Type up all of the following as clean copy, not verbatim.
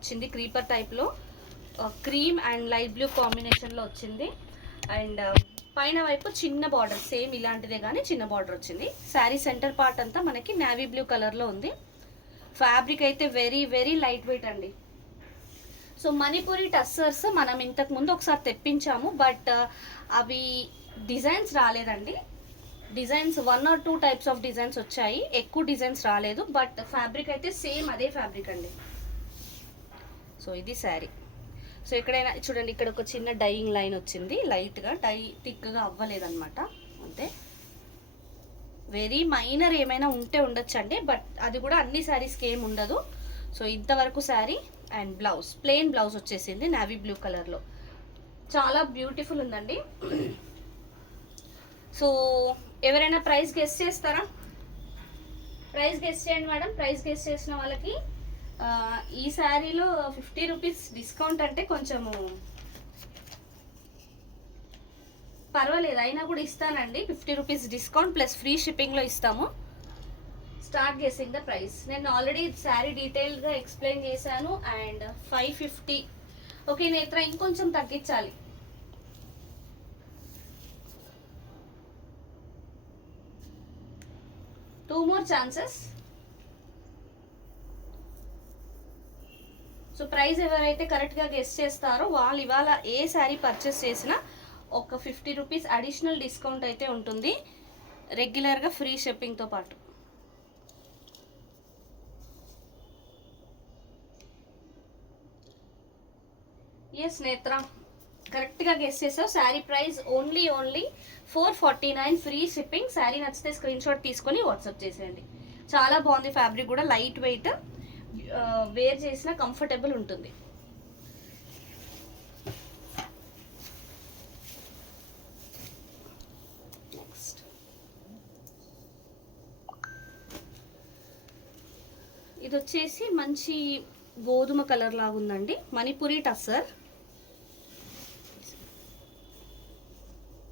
వచ్చింది క్రీపర్ టైప్లో, cream and light blue కాంబినేషన్లో వచ్చింది. అండ్ పైన వైపు చిన్న బార్డర్ సేమ్ ఇలాంటిదే కానీ చిన్న బార్డర్ వచ్చింది. శారీ సెంటర్ పార్ట్ అంతా మనకి నేవీ బ్లూ కలర్లో ఉంది. ఫ్యాబ్రిక్ అయితే వెరీ వెరీ లైట్ వెయిట్ అండి. సో మణిపురి టస్సర్స్ మనం ఇంతకు ముందు ఒకసారి తెప్పించాము, బట్ అవి డిజైన్స్ రాలేదండి. Designs 1 or 2 types of designs వచ్చాయి, ఎక్కువ డిజైన్స్ రాలేదు. బట్ ఫ్యాబ్రిక్ అయితే సేమ్ అదే ఫ్యాబ్రిక్ అండి. సో ఇది శారీ. సో ఎక్కడైనా చూడండి, ఇక్కడ ఒక చిన్న డైయింగ్ లైన్ వచ్చింది, లైట్గా డై థిక్గా అవ్వలేదన్నమాట, అంతే. వెరీ మైనర్ ఏమైనా ఉంటే ఉండొచ్చండి, బట్ అది కూడా అన్ని శారీస్కి ఏమి ఉండదు. సో ఇంతవరకు sari. And blouse plain blouse వచ్చేసింది నేవీ బ్లూ కలర్లో, చాలా బ్యూటిఫుల్ ఉందండి. సో ఎవరైనా ప్రైస్ గెస్ చేస్తారా? ప్రైస్ గెస్ చేయండి మేడం. ప్రైస్ గెస్ చేసిన వాళ్ళకి ఈ శారీలో 50 రూపీస్ డిస్కౌంట్ అంటే కొంచెము పర్వాలేదు, అయినా కూడా ఇస్తానండి. 50 రూపీస్ డిస్కౌంట్ ప్లస్ ఫ్రీ షిప్పింగ్లో ఇస్తాము. Start guessing the price. నేను ఆల్రెడీ శారీ డీటెయిల్గా ఎక్స్ప్లెయిన్ చేశాను. అండ్ 550. ఓకే నేత్ర, ఇంకొంచెం తగ్గించాలి. Two more chances. So price ఎవరైతే కరెక్ట్గా గెస్ చేస్తారో వాళ్ళు ఇవాళ ఏ శారీ పర్చేస్ చేసినా ఒక 50 రూపీస్ అడిషనల్ డిస్కౌంట్ అయితే ఉంటుంది, రెగ్యులర్గా ఫ్రీ షిప్పింగ్తో పాటు. ఎస్ నేత్ర, కరెక్ట్గా గెస్ చేసావు. Sari price only 449 free shipping. Sari నచ్చితే స్క్రీన్ షాట్ తీసుకొని వాట్సాప్ చేసేయండి. చాలా బాగుంది ఫ్యాబ్రిక్ కూడా, లైట్ వెయిట్, వేర్ చేసిన కంఫర్టబుల్ ఉంటుంది. నెక్స్ట్ ఇది వచ్చేసి మంచి గోధుమ కలర్ లాగా ఉందండి, Manipuri tussar.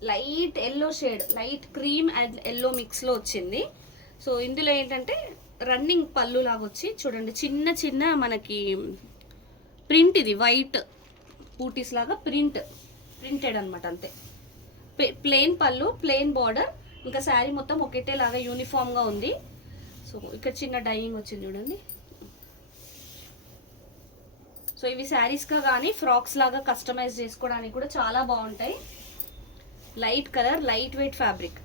Light yellow shade, light cream and yellow మిక్స్లో వచ్చింది. సో ఇందులో ఏంటంటే రన్నింగ్ పళ్ళు లాగా వచ్చి చూడండి, చిన్న చిన్న మనకి ప్రింట్, ఇది వైట్ బూటీస్ లాగా ప్రింటెడ్ అనమాట, అంతే. ప్లెయిన్ పళ్ళు, ప్లెయిన్ బార్డర్, ఇంకా శారీ మొత్తం ఒకటేలాగా యూనిఫామ్గా ఉంది. సో ఇక్కడ చిన్న డైయింగ్ వచ్చింది చూడండి. సో ఇవి శారీస్గా కానీ ఫ్రాక్స్ లాగా కస్టమైజ్ చేసుకోవడానికి కూడా చాలా బాగుంటాయి. Light colour, light weight fabric.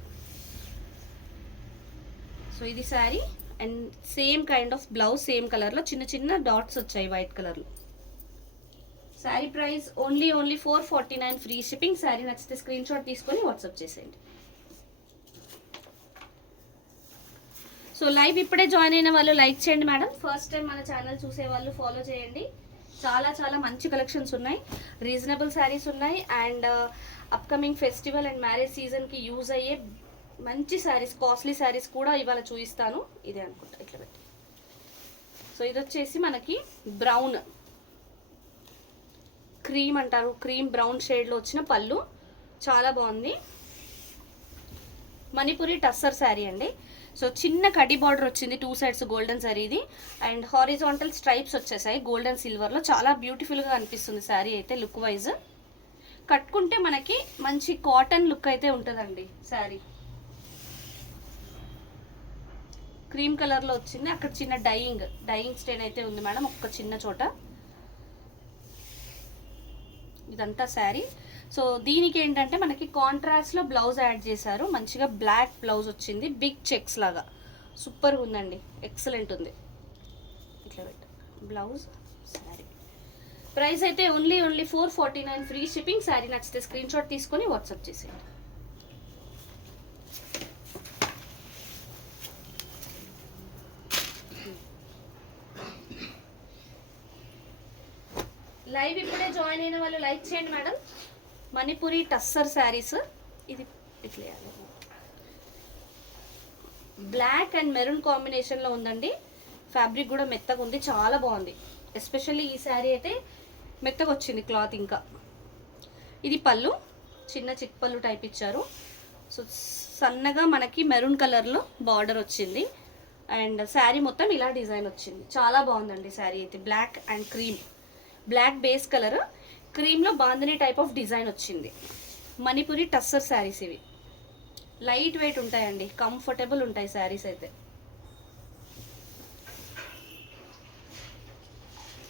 So ఇది sari and same kind of blouse, same కలర్లో చిన్న చిన్న డాట్స్ వచ్చాయి వైట్ కలర్లో. Sari price only 449 free shipping. Sari నచ్చితే స్క్రీన్ షాట్ తీసుకొని వాట్సాప్ చేసేయండి. సో లైవ్ ఇప్పుడే జాయిన్ అయిన వాళ్ళు లైక్ చేయండి మేడం. ఫస్ట్ టైం మన ఛానల్ చూసే వాళ్ళు ఫాలో చేయండి. చాలా చాలా మంచి కలెక్షన్స్ ఉన్నాయి, రీజనబుల్ శారీస్ ఉన్నాయి. And upcoming festival and marriage సీజన్కి యూజ్ అయ్యే మంచి శారీస్, కాస్ట్లీ శారీస్ కూడా ఇవాళ చూపిస్తాను. ఇదే అనుకుంటా, ఇట్లా పెట్టి. సో ఇది వచ్చేసి మనకి బ్రౌన్, క్రీమ్ అంటారు, క్రీమ్ బ్రౌన్ షేడ్లో వచ్చిన పళ్ళు, చాలా బాగుంది. మణిపురి టస్సర్ శారీ అండి. సో చిన్న కడి బార్డర్ వచ్చింది, 2 సైడ్స్ గోల్డెన్ శారీది. అండ్ హారిజాంటల్ స్ట్రైప్స్ వచ్చేసాయి గోల్డెన్ సిల్వర్లో. చాలా బ్యూటిఫుల్గా అనిపిస్తుంది శారీ అయితే, లుక్ వైజ్. కట్టుకుంటే మనకి మంచి కాటన్ లుక్ అయితే ఉంటుందండి శారీ. క్రీమ్ కలర్లో వచ్చింది, అక్కడ చిన్న డైయింగ్ స్టైన్ అయితే ఉంది మేడం, ఒక చిన్న చోట. ఇదంతా శారీ. సో దీనికి ఏంటంటే మనకి కాంట్రాస్ట్లో బ్లౌజ్ యాడ్ చేశారు, మంచిగా బ్లాక్ బ్లౌజ్ వచ్చింది, బిగ్ చెక్స్ లాగా, సూపర్గా ఉందండి, ఎక్సలెంట్ ఉంది. ఇట్లా పెట్ట బ్లౌజ్, శారీ ప్రైస్ అయితే ఓన్లీ 449 ఫ్రీ షిప్పింగ్. శారీ నచ్చితే స్క్రీన్ షాట్ తీసుకొని వాట్సాప్ చేసేయండి. లైవ్ ఇప్పుడే జాయిన్ అయిన వాళ్ళు లైక్ చేయండి మేడం. మణిపురి టస్సర్ శారీస్, ఇది ఇట్లా బ్లాక్ అండ్ మెరూన్ కాంబినేషన్లో ఉందండి. ఫ్యాబ్రిక్ కూడా మెత్తగా ఉంది, చాలా బాగుంది. ఎస్పెషల్లీ ఈ శారీ అయితే మెత్తగా వచ్చింది క్లాత్. ఇంకా ఇది పళ్ళు, చిన్న చిక్ పళ్ళు టైప్ ఇచ్చారు. సో సన్నగా మనకి మెరూన్ కలర్లో బార్డర్ వచ్చింది. అండ్ శారీ మొత్తం ఇలా డిజైన్ వచ్చింది, చాలా బాగుందండి శారీ అయితే, black and cream. Black base colour, క్రీమ్లో బాందిని టైప్ ఆఫ్ డిజైన్ వచ్చింది. మణిపురి టస్సర్ శారీస్ ఇవి. లైట్ వెయిట్ ఉంటాయండి, కంఫర్టబుల్ ఉంటాయి శారీస్ అయితే.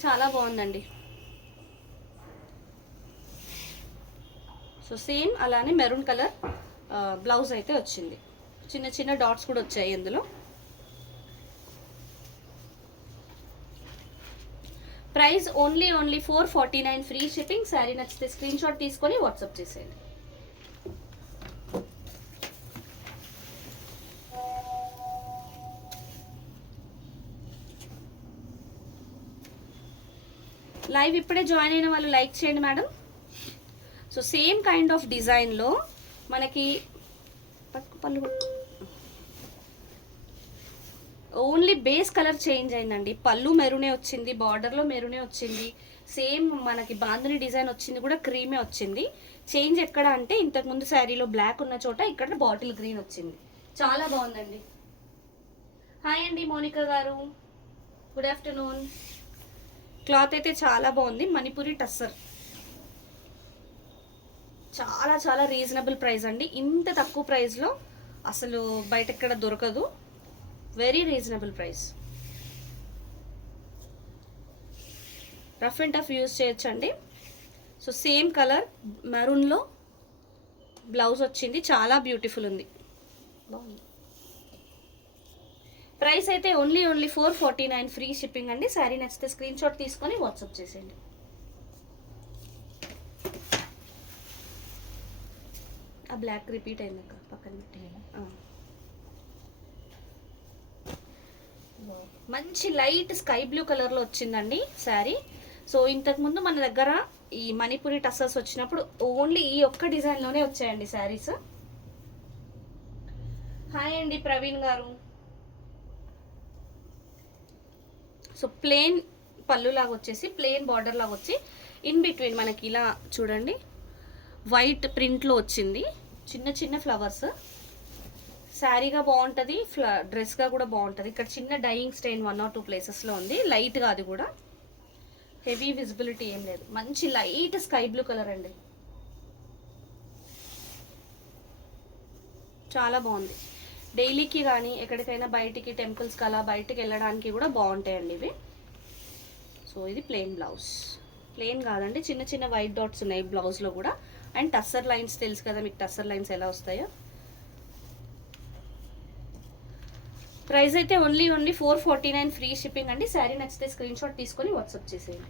చాలా బాగుందండి. సో సేమ్ అలానే మెరూన్ కలర్ బ్లౌజ్ అయితే వచ్చింది. చిన్న చిన్న డాట్స్ కూడా వచ్చాయి ఇందులో. Price only 449 free shipping. Sari నచ్చితే స్క్రీన్ షాట్ తీసుకొని వాట్సాప్ చేసేయండి. లైవ్ ఇప్పుడే జాయిన్ అయిన వాళ్ళు లైక్ చేయండి madam. So same kind of డిజైన్లో మనకి పళ్ళు ఓన్లీ బేస్ కలర్ చేంజ్ అయిందండి. పళ్ళు మెరూనే వచ్చింది, బార్డర్లో మెరూనే వచ్చింది. సేమ్ మనకి బాందిని డిజైన్ వచ్చింది కూడా క్రీమే వచ్చింది. చేంజ్ ఎక్కడ అంటే ఇంతకుముందు శారీలో బ్లాక్ ఉన్న చోట ఇక్కడ బాటిల్ గ్రీన్ వచ్చింది. చాలా బాగుందండి. హాయ్ అండి మోనికా గారు, గుడ్ ఆఫ్టర్నూన్. క్లాత్ అయితే చాలా బాగుంది. మణిపురి టస్సర్ చాలా చాలా రీజనబుల్ ప్రైస్ అండి. ఇంత తక్కువ ప్రైస్లో అసలు బయట ఎక్కడ దొరకదు. Very reasonable price. Rough and tough use చేయొచ్చండి. సో సేమ్ కలర్ మెరూన్లో బ్లౌజ్ వచ్చింది, చాలా బ్యూటిఫుల్ ఉంది. బాగుంది. ప్రైస్ అయితే ఓన్లీ 449 ఫ్రీ షిప్పింగ్ అండి. శారీ నచ్చితే స్క్రీన్ షాట్ తీసుకొని వాట్సాప్ చేసేయండి. ఆ బ్లాక్ రిపీట్ అయిందక్క పక్కన పెట్టి. మంచి లైట్ స్కై బ్లూ కలర్లో వచ్చిందండి శారీ. సో ఇంతకుముందు మన దగ్గర ఈ మణిపురి టస్సర్స్ వచ్చినప్పుడు ఓన్లీ ఈ ఒక్క డిజైన్లోనే వచ్చాయండి శారీస్. హాయ్ అండి ప్రవీణ్ గారు. సో ప్లెయిన్ పళ్ళు లాగా వచ్చేసి ప్లెయిన్ బార్డర్ లాగా వచ్చి ఇన్ బిట్వీన్ మనకి ఇలా చూడండి వైట్ ప్రింట్లో వచ్చింది. చిన్న చిన్న ఫ్లవర్స్. శారీగా బాగుంటుంది, డ్రెస్గా కూడా బాగుంటుంది. ఇక్కడ చిన్న డైయింగ్ స్టెయిన్ 1 or 2 ప్లేసెస్లో ఉంది. లైట్గా అది కూడా, హెవీ విజిబిలిటీ ఏం లేదు. మంచి లైట్ స్కై బ్లూ కలర్ అండి, చాలా బాగుంది. డైలీకి కానీ ఎక్కడికైనా బయటికి టెంపుల్స్కి అలా బయటికి వెళ్ళడానికి కూడా బాగుంటాయండి ఇవి. సో ఇది ప్లెయిన్ బ్లౌజ్. ప్లెయిన్ కాదండి, చిన్న చిన్న వైట్ డాట్స్ ఉన్నాయి బ్లౌజ్లో కూడా. అండ్ టస్సర్ లైన్స్ తెలుసు కదా మీకు, టస్సర్ లైన్స్ ఎలా వస్తాయో. ప్రైస్ అయితే ఓన్లీ 449 ఫ్రీ షిప్పింగ్ అండి. శారీ నచ్చితే స్క్రీన్ షాట్ తీసుకొని వాట్సాప్ చేసేయండి.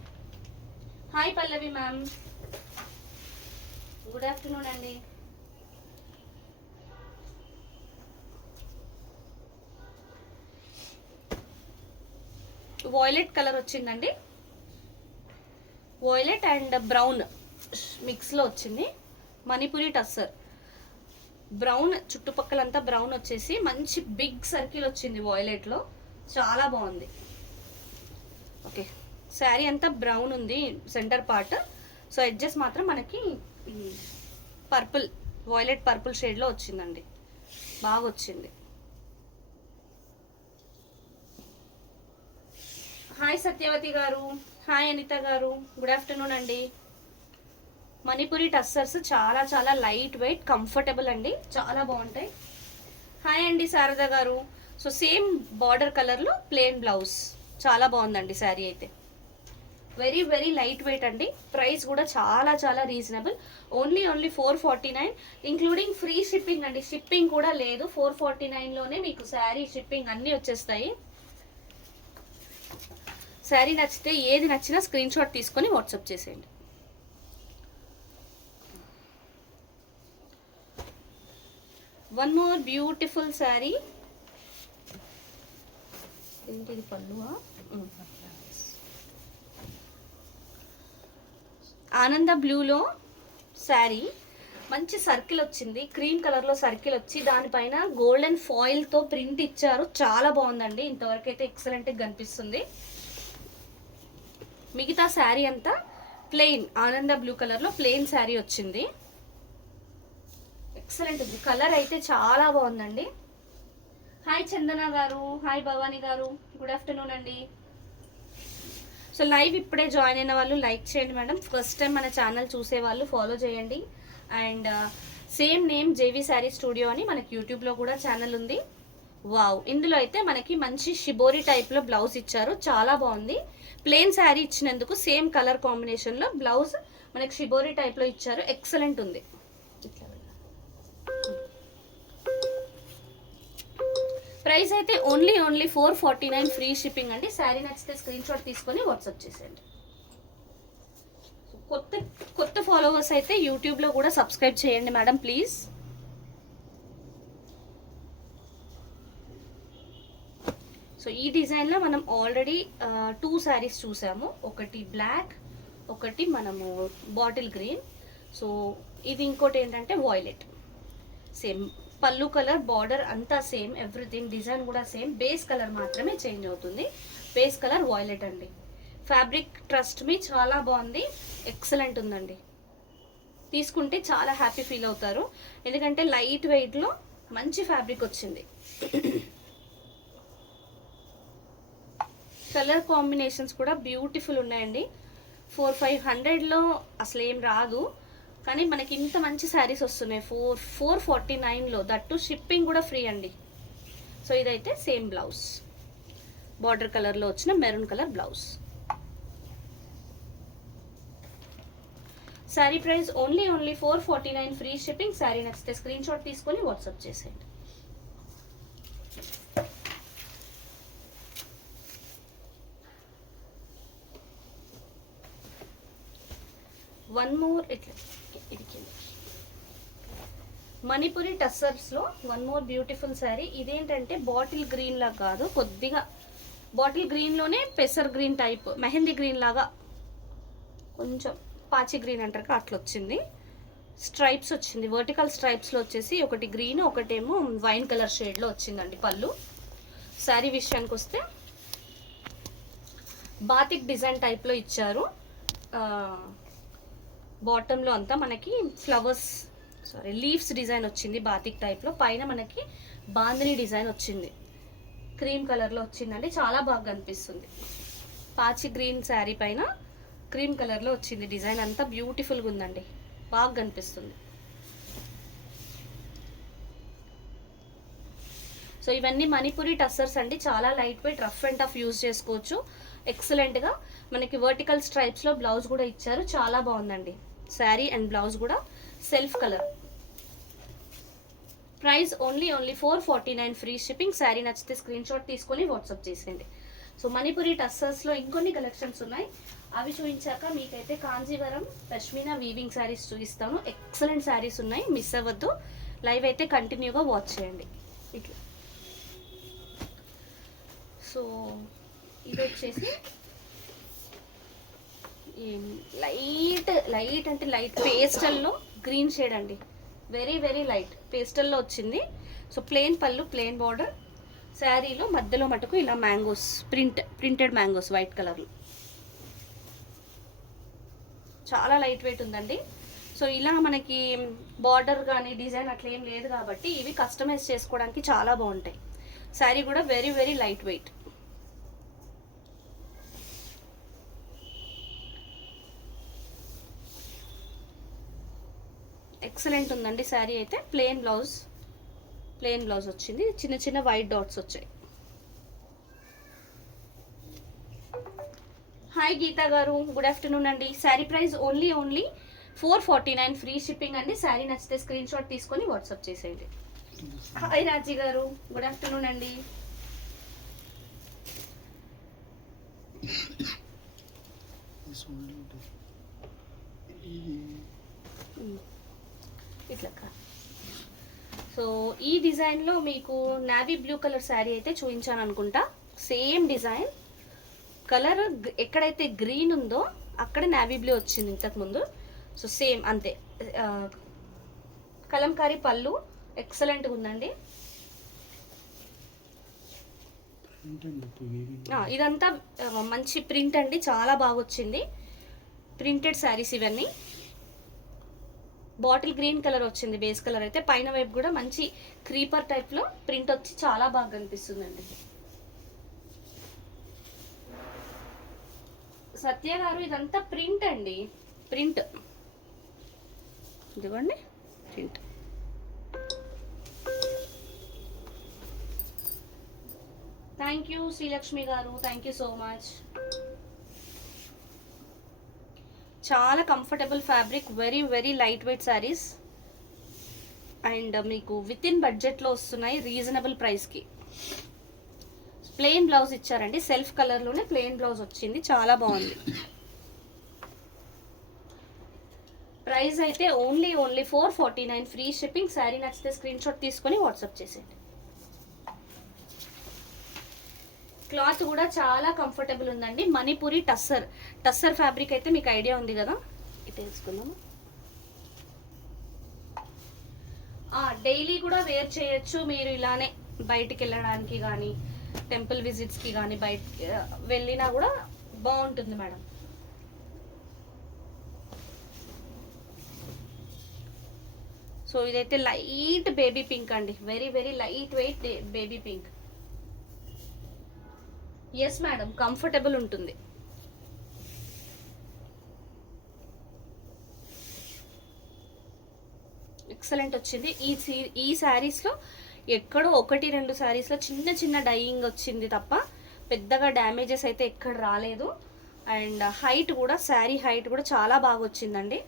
హాయ్ పల్లవి మ్యామ్, గుడ్ ఆఫ్టర్నూన్ అండి. వాయిలెట్ కలర్ వచ్చిందండి, వాయిలెట్ అండ్ బ్రౌన్ మిక్స్లో వచ్చింది. మణిపురి టస్సర్ బ్రౌన్, చుట్టుపక్కలంతా బ్రౌన్ వచ్చేసి మంచి బిగ్ సర్కిల్ వచ్చింది వాయిలెట్లో, చాలా బాగుంది. ఓకే, శారీ అంతా బ్రౌన్ ఉంది సెంటర్ పార్ట్. సో ఎడ్జెస్ మాత్రం మనకి పర్పుల్, వాయిలెట్ పర్పుల్ షేడ్లో వచ్చిందండి, బాగా వచ్చింది. హాయ్ సత్యవతి గారు, హాయ్ అనిత గారు, గుడ్ ఆఫ్టర్నూన్ అండి. మణిపురి టస్సర్స్ చాలా చాలా లైట్ వెయిట్, కంఫర్టబుల్ అండి, చాలా బాగుంటాయి. హాయ్ అండి శారద గారు. సో సేమ్ బార్డర్ కలర్లో ప్లెయిన్ బ్లౌజ్, చాలా బాగుందండి శారీ అయితే. వెరీ వెరీ లైట్ వెయిట్ అండి. ప్రైస్ కూడా చాలా చాలా reasonable. Only 449 including free shipping అండి. షిప్పింగ్ కూడా లేదు, 449లోనే మీకు శారీ షిప్పింగ్ అన్నీ వచ్చేస్తాయి. శారీ నచ్చితే ఏది నచ్చినా స్క్రీన్ షాట్ తీసుకొని వాట్సాప్ చేసేయండి. One more beautiful sari. ఏంటిది పళ్ళువా? ఆనంద బ్లూలో శారీ, మంచి సర్కిల్ వచ్చింది, క్రీమ్ కలర్లో సర్కిల్ వచ్చి దానిపైన గోల్డెన్ ఫాయిల్తో ప్రింట్ ఇచ్చారు. చాలా బాగుందండి, ఇంతవరకు అయితే ఎక్సలెంట్గా కనిపిస్తుంది. మిగతా శారీ అంతా ప్లెయిన్ ఆనంద బ్లూ కలర్లో ప్లెయిన్ శారీ వచ్చింది. ఎక్సలెంట్ ఉంది, కలర్ అయితే చాలా బాగుందండి. హాయ్ చందన గారు, హాయ్ భవానీ గారు, గుడ్ ఆఫ్టర్నూన్ అండి. సో లైవ్ ఇప్పుడే జాయిన్ అయిన వాళ్ళు లైక్ చేయండి మేడం. ఫస్ట్ టైం మన ఛానల్ చూసే వాళ్ళు ఫాలో చేయండి. And same name JV saree studio అని మనకి యూట్యూబ్లో కూడా ఛానల్ ఉంది. వావ్, ఇందులో అయితే మనకి మంచి షిబోరి టైప్లో బ్లౌజ్ ఇచ్చారు, చాలా బాగుంది. ప్లెయిన్ శారీ ఇచ్చినందుకు సేమ్ కలర్ కాంబినేషన్లో బ్లౌజ్ మనకి షిబోరి టైప్లో ఇచ్చారు, ఎక్సలెంట్ ఉంది. ప్రైస్ అయితే ఓన్లీ 449 ఫ్రీ షిప్పింగ్ అండి. శారీ నచ్చితే స్క్రీన్ షాట్ తీసుకొని వాట్సాప్ చేసేయండి. కొత్త ఫాలోవర్స్ అయితే యూట్యూబ్లో కూడా సబ్స్క్రైబ్ చేయండి మేడం ప్లీజ్. సో ఈ డిజైన్లో మనం ఆల్రెడీ 2 శారీస్ చూసాము, ఒకటి బ్లాక్, ఒకటి మనము బాటిల్ గ్రీన్. సో ఇది ఇంకోటి ఏంటంటే వాయిలెట్. సేమ్ పళ్ళు కలర్, బార్డర్ అంతా సేమ్, ఎవ్రీథింగ్ డిజైన్ కూడా సేమ్, బేస్ కలర్ మాత్రమే చేంజ్ అవుతుంది. బేస్ కలర్ వాయిలెట్ అండి. ఫ్యాబ్రిక్ ట్రస్ట్ మీ చాలా బాగుంది, ఎక్సలెంట్ ఉందండి. తీసుకుంటే చాలా హ్యాపీ ఫీల్ అవుతారు, ఎందుకంటే లైట్ వెయిట్లో మంచి ఫ్యాబ్రిక్ వచ్చింది. కలర్ కాంబినేషన్స్ కూడా బ్యూటిఫుల్ ఉన్నాయండి. 400-500లో అసలు ఏం రాదు, కానీ మనకి ఇంత మంచి శారీస్ వస్తున్నాయి 449లో, దట్టు షిప్పింగ్ కూడా ఫ్రీ అండి. సో ఇదైతే సేమ్ బ్లౌజ్, బార్డర్ కలర్లో వచ్చిన maroon colour blouse. Sari price only 449 free shipping. Sari నచ్చితే స్క్రీన్ షాట్ తీసుకొని వాట్సాప్ చేసేయండి. వన్ మోర్ ఇట్లా మణిపురి టస్సర్స్లో వన్ మోర్ బ్యూటిఫుల్ శారీ. ఇదేంటంటే బాటిల్ గ్రీన్ లాగా కాదు, కొద్దిగా బాటిల్ గ్రీన్లోనే పెసర్ గ్రీన్ టైప్, మెహందీ గ్రీన్ లాగా, కొంచెం పాచి గ్రీన్ అంటారు అట్లా వచ్చింది. స్ట్రైప్స్ వచ్చింది, వర్టికల్ స్ట్రైప్స్లో వచ్చేసి ఒకటి గ్రీన్, ఒకటేమో వైన్ కలర్ షేడ్లో వచ్చిందండి పళ్ళు. శారీ విషయానికి వస్తే బాతిక్ డిజైన్ టైప్లో ఇచ్చారు. బాటంలో అంతా మనకి ఫ్లవర్స్ లీవ్స్ డిజైన్ వచ్చింది బాతిక్ టైప్లో. పైన మనకి బాందిని డిజైన్ వచ్చింది, క్రీమ్ కలర్లో వచ్చిందండి, చాలా బాగా కనిపిస్తుంది. పాచి గ్రీన్ శారీ పైన క్రీమ్ కలర్లో వచ్చింది డిజైన్, అంతా బ్యూటిఫుల్గా ఉందండి, బాగా కనిపిస్తుంది. సో ఇవన్నీ మణిపురి టస్సర్స్ అండి, చాలా light weight, rough and tough use చేసుకోవచ్చు ఎక్సలెంట్గా. మనకి వర్టికల్ స్ట్రైప్స్లో బ్లౌజ్ కూడా ఇచ్చారు, చాలా బాగుందండి. శారీ అండ్ బ్లౌజ్ కూడా self colour. Price only 449 free shipping. Sari నచ్చితే స్క్రీన్ షాట్ తీసుకొని వాట్సాప్ చేసేయండి. సో మణిపురి టస్సర్స్లో ఇంకొన్ని కలెక్షన్స్ ఉన్నాయి, అవి చూపించాక మీకైతే కాంజీవరం పష్మినా వీవింగ్ శారీస్ చూపిస్తాను. ఎక్సలెంట్ శారీస్ ఉన్నాయి, మిస్ అవ్వద్దు. లైవ్ అయితే కంటిన్యూగా వాచ్ చేయండి. ఇట్లా సో ఇది వచ్చేసి లైట్ అంటే లైట్ పేస్టల్లో గ్రీన్ షేడ్ అండి, వెరీ లైట్ పేస్టల్లో వచ్చింది. సో ప్లెయిన్ పళ్ళు, ప్లెయిన్ బార్డర్, శారీలో మధ్యలో మటుకు ఇలా మ్యాంగోస్, ప్రింటెడ్ మ్యాంగోస్ వైట్ కలర్లో, చాలా లైట్ వెయిట్ ఉందండి. సో ఇలా మనకి బార్డర్ కానీ డిజైన్ అట్లా ఏం లేదు కాబట్టి ఇవి కస్టమైజ్ చేసుకోవడానికి చాలా బాగుంటాయి. శారీ కూడా వెరీ లైట్ వెయిట్. ఎక్సలెంట్ ఉందండి శారీ అయితే. ప్లెయిన్ బ్లౌజ్ వచ్చింది, చిన్న వైట్ డాట్స్ వచ్చాయి. హాయ్ గీతా గారు, గుడ్ ఆఫ్టర్నూన్ అండి. Sari price only 449 free shipping అండి. శారీ నచ్చితే స్క్రీన్ షాట్ తీసుకొని వాట్సాప్ చేసేయండి. హాయ్ రాజీ గారు, గుడ్ ఆఫ్టర్నూన్ అండి. ఇట్లా సో ఈ డిజైన్లో మీకు నావీ బ్లూ కలర్ శారీ అయితే చూపించాను అనుకుంటా. సేమ్ డిజైన్ కలర్, ఎక్కడైతే గ్రీన్ ఉందో అక్కడ నావీ బ్లూ వచ్చింది ఇంతకుముందు. సో సేమ్ అంతే, కలంకారీ పళ్ళు ఎక్సలెంట్గా ఉందండి. ఇదంతా మంచి ప్రింట్ అండి, చాలా బాగా వచ్చింది. ప్రింటెడ్ శారీస్ ఇవన్నీ. బాటిల్ గ్రీన్ కలర్ వచ్చింది బేస్ కలర్ అయితే, పైన వైపు కూడా మంచి క్రీపర్ టైప్లో ప్రింట్ వచ్చి చాలా బాగా కనిపిస్తుందండి. సత్య గారు ఇదంతా ప్రింట్ అండి, ప్రింట్ ఇదిగోండి ప్రింట్. థ్యాంక్ యూ శ్రీలక్ష్మి గారు, థ్యాంక్ యూ సో మచ్. చాలా comfortable fabric, very very light wait saris and మీకు విత్ ఇన్ బడ్జెట్లో వస్తున్నాయి రీజనబుల్ ప్రైస్కి. ప్లెయిన్ బ్లౌజ్ ఇచ్చారండి, సెల్ఫ్ కలర్లోనే ప్లెయిన్ బ్లౌజ్ వచ్చింది, చాలా బాగుంది. ప్రైస్ అయితే ఓన్లీ 449 ఫ్రీ షిప్పింగ్. శారీ నచ్చితే స్క్రీన్ షాట్ తీసుకొని వాట్సాప్ చేసేయండి. క్లాత్ కూడా చాలా కంఫర్టబుల్ ఉందండి. మణిపురి టస్సర్ ఫ్యాబ్రిక్ అయితే మీకు ఐడియా ఉంది కదా, ఇది తెలుసుకుందాము. డైలీ కూడా వేర్ చేయొచ్చు మీరు, ఇలానే బయటికి వెళ్ళడానికి కానీ టెంపుల్ విజిట్స్కి కానీ బయటికి వెళ్ళినా కూడా బాగుంటుంది మేడం. సో ఇదైతే లైట్ బేబీ పింక్ అండి, very very light weight baby pink. Yes madam, comfortable ఉంటుంది. ఎక్సలెంట్ వచ్చింది. ఈ శారీస్లో ఎక్కడో 1-2 శారీస్లో చిన్న చిన్న డైయింగ్ వచ్చింది తప్ప పెద్దగా డ్యామేజెస్ అయితే ఎక్కడ రాలేదు. అండ్ హైట్ కూడా, శారీ హైట్ కూడా చాలా బాగా వచ్చిందండి.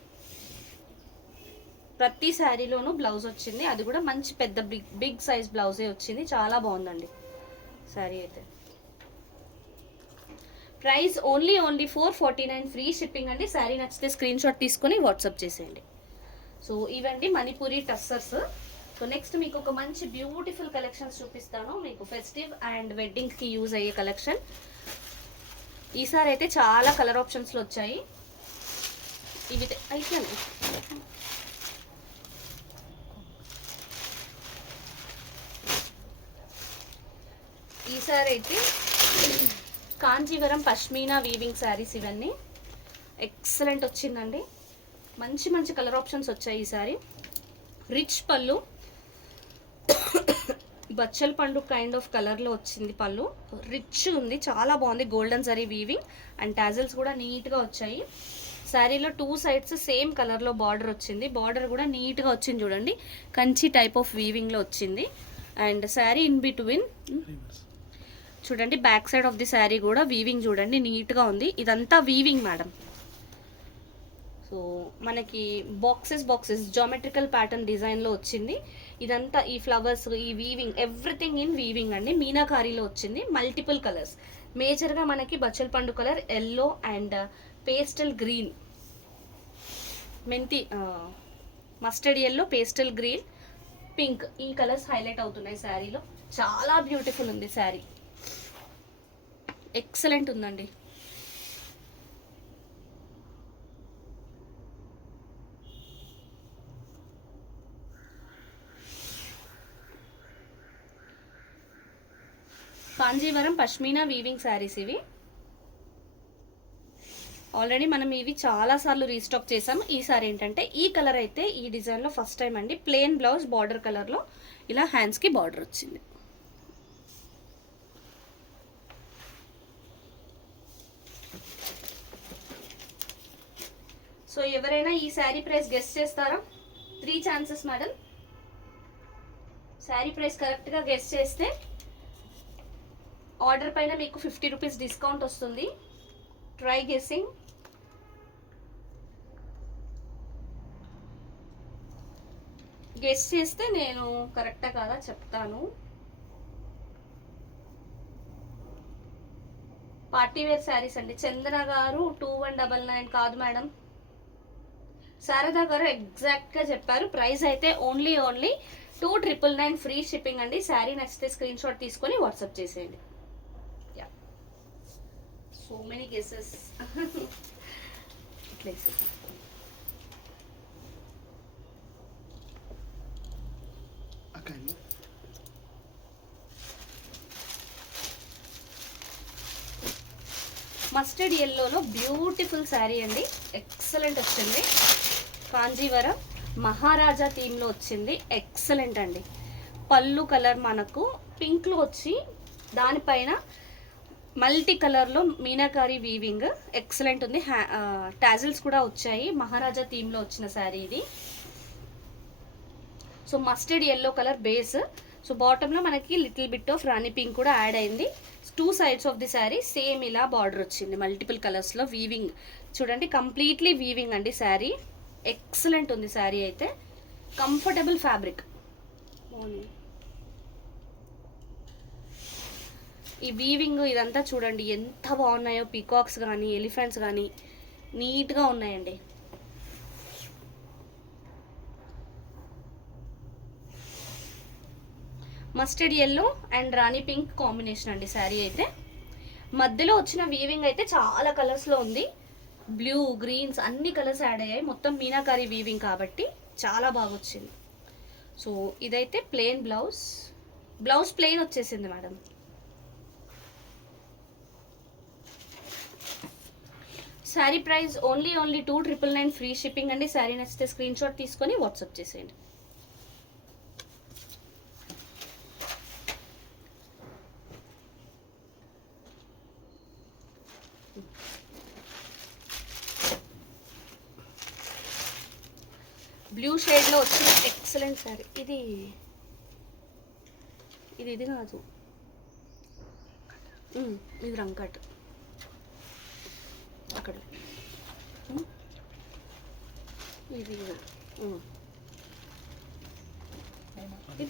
ప్రతి శారీలోనూ బ్లౌజ్ వచ్చింది, అది కూడా మంచి పెద్ద బిగ్ సైజ్ బ్లౌజే వచ్చింది, చాలా బాగుందండి శారీ అయితే. ప్రైస్ ఓన్లీ 449 ఫ్రీ షిప్పింగ్ అండి. శారీ నచ్చితే స్క్రీన్ షాట్ తీసుకొని వాట్సాప్ చేసేయండి. సో ఇవండి మణిపురి టస్సర్స్. సో నెక్స్ట్ మీకు ఒక మంచి బ్యూటిఫుల్ కలెక్షన్స్ చూపిస్తాను, మీకు ఫెస్టివ్ అండ్ వెడ్డింగ్కి యూజ్ అయ్యే కలెక్షన్. ఈసారి అయితే చాలా కలర్ ఆప్షన్స్లో వచ్చాయి. ఇవి అయితే ఈసారి అయితే కాంజీవరం పష్మీనా వీవింగ్ శారీస్, ఇవన్నీ ఎక్సలెంట్ వచ్చిందండి. మంచి మంచి కలర్ ఆప్షన్స్ వచ్చాయి ఈసారి. రిచ్ పళ్ళు, బచ్చల పండు కైండ్ ఆఫ్ కలర్లో వచ్చింది పళ్ళు, రిచ్ ఉంది, చాలా బాగుంది. Golden zari weaving and tassels కూడా నీట్గా వచ్చాయి. శారీలో 2 సైడ్స్ సేమ్ కలర్లో బార్డర్ వచ్చింది, బార్డర్ కూడా నీట్గా వచ్చింది చూడండి, కంచి టైప్ ఆఫ్ వీవింగ్లో వచ్చింది. అండ్ శారీ ఇన్ బిట్వీన్ చూడండి, back side of the sari కూడా వీవింగ్ చూడండి నీట్గా ఉంది. ఇదంతా వీవింగ్ మేడం. సో మనకి బాక్సెస్ జామెట్రికల్ ప్యాటర్న్ డిజైన్లో వచ్చింది. ఇదంతా ఈ ఫ్లవర్స్, ఈ వీవింగ్, ఎవ్రీథింగ్ ఇన్ వీవింగ్ అండి. మీనాకారీలో వచ్చింది, మల్టిపుల్ కలర్స్. మేజర్గా మనకి బచ్చల పండు colour, yellow and pastel green, మెంతి mustard yellow, pastel green, pink, ఈ కలర్స్ హైలైట్ అవుతున్నాయి శారీలో. చాలా బ్యూటిఫుల్ ఉంది శారీ, ఎక్సలెంట్ ఉందండి. కాంజీవరం పష్మీనా వీవింగ్ శారీస్ ఇవి. ఆల్రెడీ మనం ఇవి చాలాసార్లు రీస్టాక్ చేసాం. ఈసారి ఏంటంటే ఈ కలర్ అయితే ఈ డిజైన్లో ఫస్ట్ టైం అండి. ప్లెయిన్ బ్లౌజ్, బార్డర్ కలర్లో ఇలా హ్యాండ్స్కి బార్డర్ వచ్చింది. సో ఎవరైనా ఈ శారీ ప్రైస్ గెస్ చేస్తారా? 3 ఛాన్సెస్ మేడం. శారీ ప్రైస్ కరెక్ట్గా గెస్ చేస్తే ఆర్డర్ పైన మీకు 50 రూపీస్ డిస్కౌంట్ వస్తుంది. Try guessing. గెస్ చేస్తే నేను కరెక్టా కాదా చెప్తాను. పార్టీవేర్ శారీస్ అండి. చందన గారు 2199 కాదు మేడం. శారదా గారు ఎగ్జాక్ట్గా చెప్పారు. ప్రైస్ అయితే ఓన్లీ 2999 ఫ్రీ షిప్పింగ్ అండి. శారీ నచ్చితే స్క్రీన్ షాట్ తీసుకొని వాట్సాప్ చేసేయండి. Yeah, so many guesses. Mustard ఎల్లోలో బ్యూటిఫుల్ శారీ అండి, ఎక్సలెంట్ వచ్చింది. కాంజీవరం మహారాజా థీమ్లో వచ్చింది, ఎక్సలెంట్ అండి. పళ్ళు కలర్ మనకు పింక్లో వచ్చి దానిపైన మల్టీ కలర్లో మీనాకారి వీవింగ్ ఎక్సలెంట్ ఉంది. టాజిల్స్ కూడా వచ్చాయి. మహారాజా థీమ్లో వచ్చిన శారీ ఇది. So mustard yellow colour base. So బాటంలో మనకి little bit of rani pink కూడా యాడ్ అయింది. 2 sides of the sari same ఇలా బార్డర్ వచ్చింది మల్టిపుల్ కలర్స్లో. వీవింగ్ చూడండి, కంప్లీట్లీ వీవింగ్ అండి శారీ. ఎక్సలెంట్ ఉంది శారీ అయితే. Comfortable fabric. ఈ వీవింగ్ ఇదంతా చూడండి ఎంత బాగున్నాయో. పీకాక్స్ కానీ ఎలిఫెంట్స్ కానీ నీట్గా ఉన్నాయండి. Mustard yellow and Rani pink combination అండి శారీ అయితే. మధ్యలో వచ్చిన వీవింగ్ అయితే చాలా కలర్స్లో ఉంది. బ్లూ, గ్రీన్స్ అన్ని కలర్స్ యాడ్ అయ్యాయి. మొత్తం మీనాకారి వీవింగ్ కాబట్టి చాలా బాగా వచ్చింది. సో ఇదైతే ప్లెయిన్ బ్లౌజ్. బ్లౌజ్ ప్లెయిన్ వచ్చేసింది madam. Sari price only 2,999 free shipping అండి. శారీ నచ్చితే స్క్రీన్ షాట్ తీసుకొని వాట్సాప్ చేసేయండి. బ్లూ షేడ్లో వచ్చిన ఎక్సలెంట్ శారీ ఇది. ఇది కాదు, ఇది రంకట్ అక్కడ. ఇది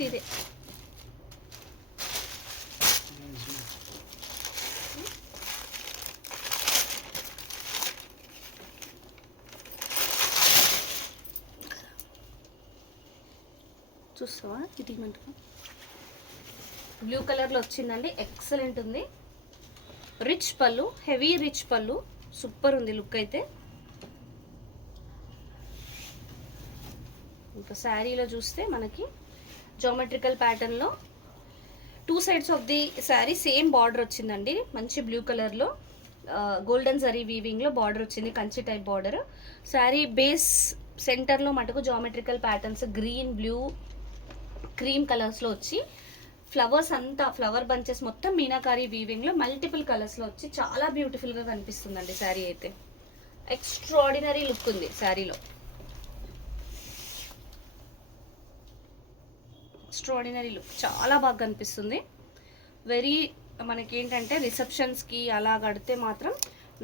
ఇదే చూస్తావా. ఇది బ్లూ కలర్లో వచ్చిందండి. ఎక్సలెంట్ ఉంది. రిచ్ పళ్ళు, హెవీ రిచ్ పళ్ళు. సూపర్ ఉంది లుక్ అయితే. ఇంకా శారీలో చూస్తే మనకి జామెట్రికల్ ప్యాటర్న్లో 2 sides of the sari same border వచ్చిందండి. మంచి బ్లూ కలర్లో గోల్డెన్ జరీ వీవింగ్లో బార్డర్ వచ్చింది. Kanchi type border. Sari base సెంటర్లో మటుకు geometrical patterns green, blue, cream కలర్స్లో వచ్చి ఫ్లవర్స్ అంతా ఫ్లవర్ బంచెస్ మొత్తం మీనాకారి వీవింగ్లో మల్టిపుల్ కలర్స్లో వచ్చి చాలా బ్యూటిఫుల్గా కనిపిస్తుందండి శారీ అయితే. ఎక్స్ట్రాడినరీ లుక్ ఉంది శారీలో. ఎక్స్ట్రాడినరీ లుక్ చాలా బాగా కనిపిస్తుంది. వెరీ మనకేంటంటే రిసెప్షన్స్కి అలా కడితే మాత్రం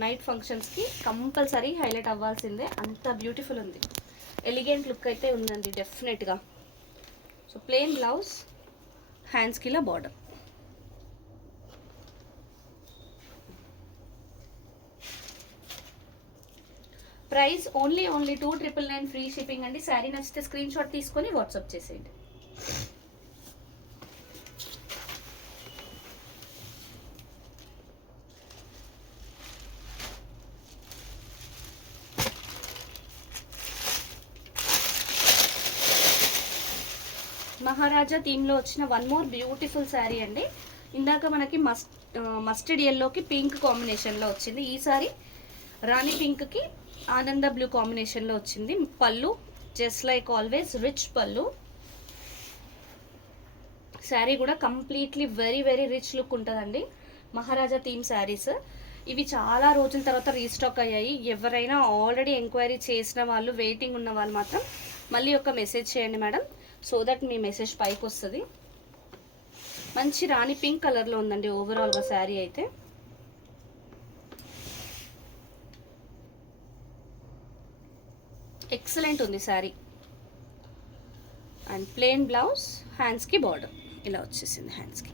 నైట్ ఫంక్షన్స్కి కంపల్సరీ హైలైట్ అవ్వాల్సిందే. అంత బ్యూటిఫుల్ ఉంది. ఎలిగెంట్ లుక్ అయితే ఉందండి డెఫినెట్గా. సో ప్లెయిన్ బ్లౌజ్, హ్యాండ్స్కి ఇలా border. Price only 2,999 free shipping అండి. శారీ నచ్చితే స్క్రీన్ షాట్ తీసుకొని వాట్సాప్ చేసేయండి. మహారాజా థీమ్లో వచ్చిన వన్ మోర్ బ్యూటిఫుల్ శారీ అండి. ఇందాక మనకి మస్టర్డ్ ఎల్లోకి పింక్ కాంబినేషన్లో వచ్చింది. ఈ సారీ రాణి పింక్కి ఆనంద బ్లూ కాంబినేషన్లో వచ్చింది. పళ్ళు జస్ట్ లైక్ ఆల్వేస్ రిచ్ పళ్ళు. శారీ కూడా completely very very rich look ఉంటుందండి. మహారాజా థీమ్ శారీస్ ఇవి చాలా రోజుల తర్వాత రీస్టాక్ అయ్యాయి. ఎవరైనా ఆల్రెడీ ఎంక్వైరీ చేసిన వాళ్ళు, వెయిటింగ్ ఉన్న వాళ్ళు మాత్రం మళ్ళీ ఒక మెసేజ్ చేయండి madam, so that me message పైకి వస్తుంది. మంచి రాణి పింక్ కలర్లో ఉందండి ఓవరాల్గా శారీ అయితే. ఎక్సలెంట్ ఉంది శారీ. అండ్ ప్లెయిన్ బ్లౌజ్, హ్యాండ్స్కి బార్డర్ ఇలా వచ్చేసింది. హ్యాండ్స్కి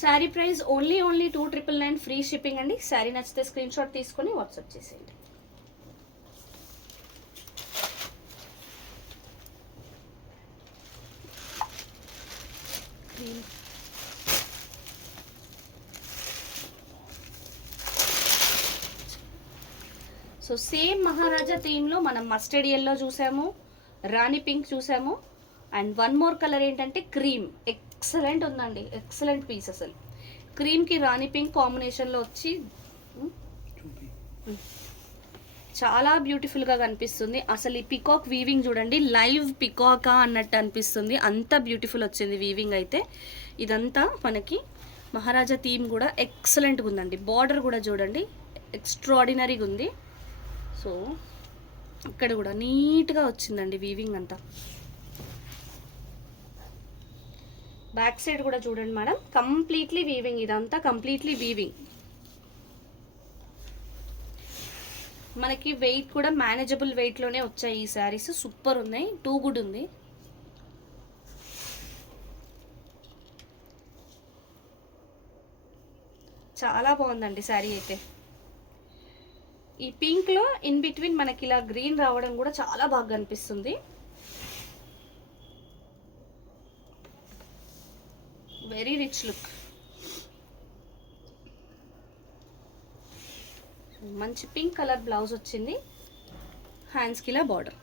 sari price only 2,999 free shipping అండి. శారీ నచ్చితే స్క్రీన్ షాట్ తీసుకొని వాట్సాప్ చేసేయండి. సో సేమ్ మహారాజా థీమ్లో మనం మస్టర్డ్ ఎల్లో చూసాము, రాణి పింక్ చూసాము, అండ్ వన్ మోర్ కలర్ ఏంటంటే క్రీమ్. ఎక్సలెంట్ ఉందండి, ఎక్సలెంట్ పీస్ అసలు. క్రీమ్కి రాణి పింక్ కాంబినేషన్లో వచ్చి చాలా బ్యూటిఫుల్గా కనిపిస్తుంది. అసలు ఈ పికాక్ వీవింగ్ చూడండి, లైవ్ పికాకా అన్నట్టు అనిపిస్తుంది, అంత బ్యూటిఫుల్ వచ్చింది వీవింగ్ అయితే. ఇదంతా మనకి మహారాజా థీమ్ కూడా ఎక్సలెంట్గా ఉందండి. బార్డర్ కూడా చూడండి ఎక్స్ట్రాడినరీగా ఉంది. సో ఇక్కడ కూడా నీట్గా వచ్చిందండి వీవింగ్ అంతా. బ్యాక్ సైడ్ కూడా చూడండి మేడం, కంప్లీట్లీ వీవింగ్, ఇదంతా కంప్లీట్లీ వీవింగ్. మనకి వెయిట్ కూడా మేనేజబుల్ వెయిట్లోనే వచ్చాయి ఈ శారీస్. సూపర్ ఉన్నాయి, టూ గుడ్ ఉంది. చాలా బాగుందండి శారీ అయితే. ఈ పింక్లో ఇన్ బిట్వీన్ మనకి ఇలా గ్రీన్ రావడం కూడా చాలా బాగా అనిపిస్తుంది. Very rich look. మంచి పింక్ కలర్ బ్లౌజ్ వచ్చింది, హ్యాండ్స్కి ఇలా బార్డర్.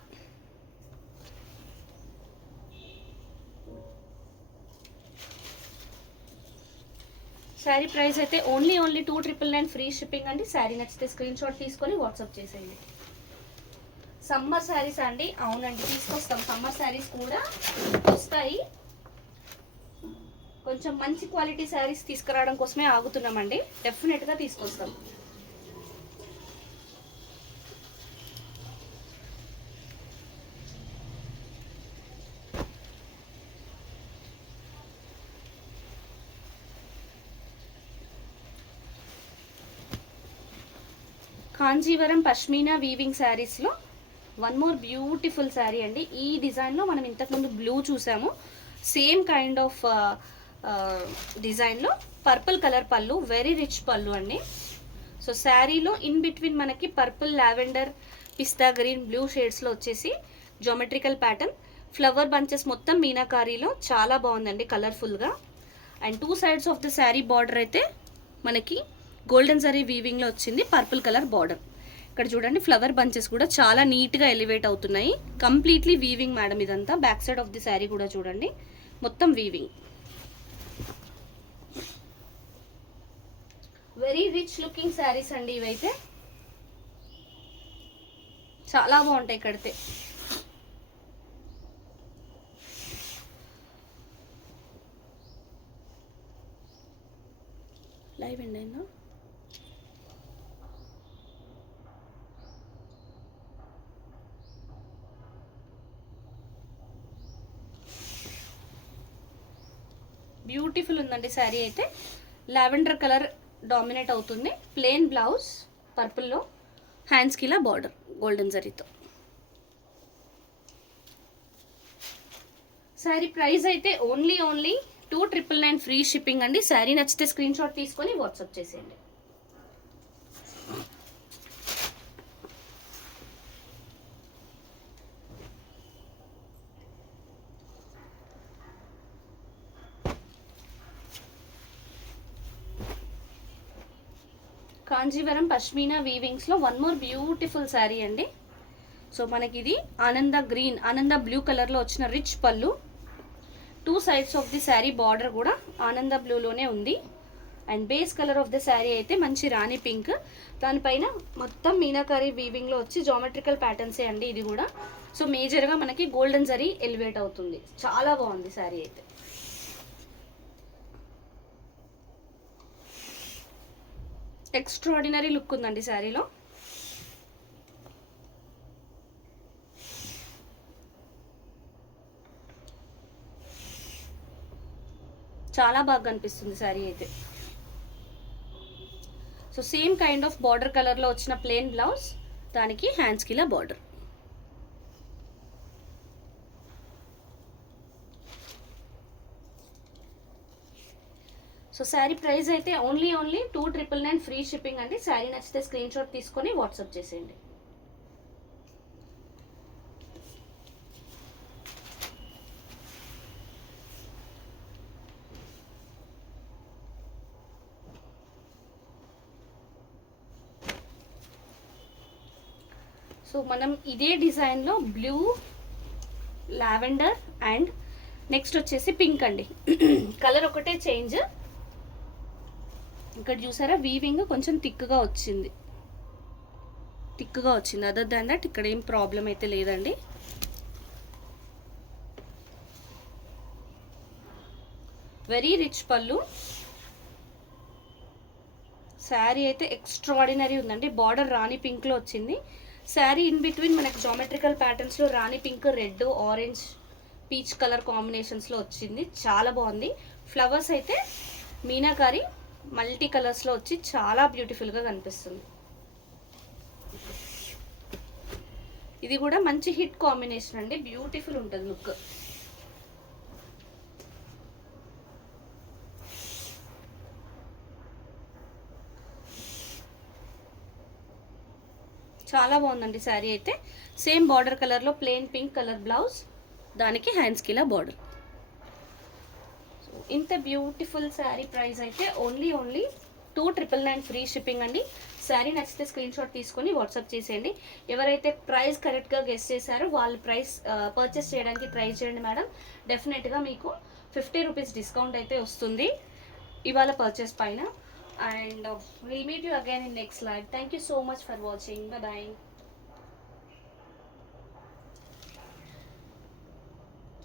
శారీ ప్రైస్ అయితే ఓన్లీ 2,999 ఫ్రీ షిప్పింగ్ అండి. శారీ నచ్చితే స్క్రీన్ షాట్ తీసుకొని వాట్సాప్ చేసేయండి. సమ్మర్ శారీస్ అండి, అవునండి తీసుకొస్తాం, సమ్మర్ శారీస్ కూడా వస్తాయి. కొంచెం మంచి క్వాలిటీ శారీస్ తీసుకురావడం కోసమే ఆగుతున్నామండి, డెఫినెట్గా తీసుకొస్తాం. కాంజీవరం పష్మీనా వీవింగ్ శారీస్లో వన్ మోర్ బ్యూటిఫుల్ శారీ అండి. ఈ డిజైన్లో మనం ఇంతకుముందు బ్లూ చూసాము, సేమ్ కైండ్ ఆఫ్ డిజైన్లో పర్పుల్ కలర్ పళ్ళు, వెరీ రిచ్ పళ్ళు అండి. సో శారీలో ఇన్ బిట్వీన్ మనకి పర్పుల్, లావెండర్, పిస్తా గ్రీన్, బ్లూ షేడ్స్లో వచ్చేసి జామెట్రికల్ ప్యాటర్న్, ఫ్లవర్ బంచెస్ మొత్తం మీనాకారీలో చాలా బాగుందండి కలర్ఫుల్గా. And two sides of the sari border అయితే మనకి గోల్డెన్ జరీ వీవింగ్లో వచ్చింది, పర్పుల్ కలర్ బార్డర్. ఇక్కడ చూడండి ఫ్లవర్ బంచెస్ కూడా చాలా నీట్గా ఎలివేట్ అవుతున్నాయి, కంప్లీట్లీ వీవింగ్ మేడం ఇదంతా. Back side of the sari కూడా చూడండి మొత్తం weaving. Very rich looking saris అండి ఇవైతే, చాలా బాగుంటాయి కడితే. లైవ్ ఎండ్ అయిందా? బ్యూటిఫుల్ ఉందండి శారీ అయితే. లావెండర్ కలర్ డామినేట్ అవుతుంది, ప్లెయిన్ బ్లౌజ్ పర్పుల్లో, హ్యాండ్స్కి ఇలా బార్డర్ గోల్డెన్ జరీతో. శారీ ప్రైస్ అయితే ఓన్లీ 2,999 ఫ్రీ షిప్పింగ్ అండి. శారీ నచ్చితే స్క్రీన్ షాట్ తీసుకొని వాట్సాప్ చేసేయండి. కాంజీవరం పష్మీనా వీవింగ్స్లో వన్ మోర్ బ్యూటిఫుల్ శారీ అండి. సో మనకి ఇది ఆనంద గ్రీన్, ఆనంద బ్లూ కలర్లో వచ్చిన రిచ్ పళ్ళు, two sides of the sari border కూడా ఆనంద బ్లూలోనే ఉంది. And base colour of the sari అయితే మంచి రాణి పింక్, దానిపైన మొత్తం మీనాకారీ వీవింగ్లో వచ్చి జామెట్రికల్ ప్యాటర్న్సే అండి ఇది కూడా. సో మేజర్గా మనకి గోల్డెన్ జరీ ఎలివేట్ అవుతుంది, చాలా బాగుంది శారీ అయితే. ఎక్స్ట్రాడినరీ లుక్ ఉందండి శారీలో. చాలా బాగా అనిపిస్తుంది శారీ అయితే. So same kind of border కలర్లో వచ్చిన ప్లెయిన్ బ్లౌజ్, దానికి హ్యాండ్స్కి ఇలా బార్డర్. సో శారీ ప్రైస్ అయితే ఓన్లీ 2,999 ఫ్రీ షిప్పింగ్ అండి. శారీ నచ్చితే స్క్రీన్ షాట్ తీసుకొని వాట్సాప్ చేసేయండి. సో మనం ఇదే డిజైన్లో బ్లూ, లావెండర్ అండ్ నెక్స్ట్ వచ్చేసి పింక్ అండి. కలర్ ఒకటే చేంజ్. ఇక్కడ చూసారా వీవింగ్ కొంచెం థిక్గా వచ్చింది. థిక్గా వచ్చింది. అదర్ దాన్ దట్ ఇక్కడ ఏం ప్రాబ్లం అయితే లేదండి. వెరీ రిచ్ పళ్ళు. శారీ అయితే ఎక్స్ట్రాడినరీ ఉందండి. బార్డర్ రాణి పింక్లో వచ్చింది. శారీ ఇన్ బిట్వీన్ మనకు జామెట్రికల్ ప్యాటర్న్స్లో rani pink, red, orange, peach colour కాంబినేషన్స్లో వచ్చింది. చాలా బాగుంది. ఫ్లవర్స్ అయితే మీనాకారి మల్టీ కలర్స్లో వచ్చి చాలా బ్యూటిఫుల్గా కనిపిస్తుంది. ఇది కూడా మంచి హిట్ కాంబినేషన్ అండి. బ్యూటిఫుల్ ఉంటుంది లుక్. చాలా బాగుందండి శారీ అయితే. సేమ్ బార్డర్ కలర్లో ప్లెయిన్ పింక్ కలర్ బ్లౌజ్, దానికి హ్యాండ్స్కి ఇలా బార్డర్. ఇంత బ్యూటిఫుల్ శారీ ప్రైస్ అయితే ఓన్లీ 2,999 ఫ్రీ షిప్పింగ్ అండి. శారీ నచ్చితే స్క్రీన్ షాట్ తీసుకొని వాట్సాప్ చేసేయండి. ఎవరైతే ప్రైస్ కరెక్ట్గా గెస్ చేశారో వాళ్ళు ప్రైస్ పర్చేస్ చేయడానికి ట్రై చేయండి మేడం. డెఫినెట్గా మీకు 50 రూపీస్ డిస్కౌంట్ అయితే వస్తుంది ఇవాళ పర్చేస్ పైన. And we'll meet you again in next live. Thank you so much for watching. Bye bye.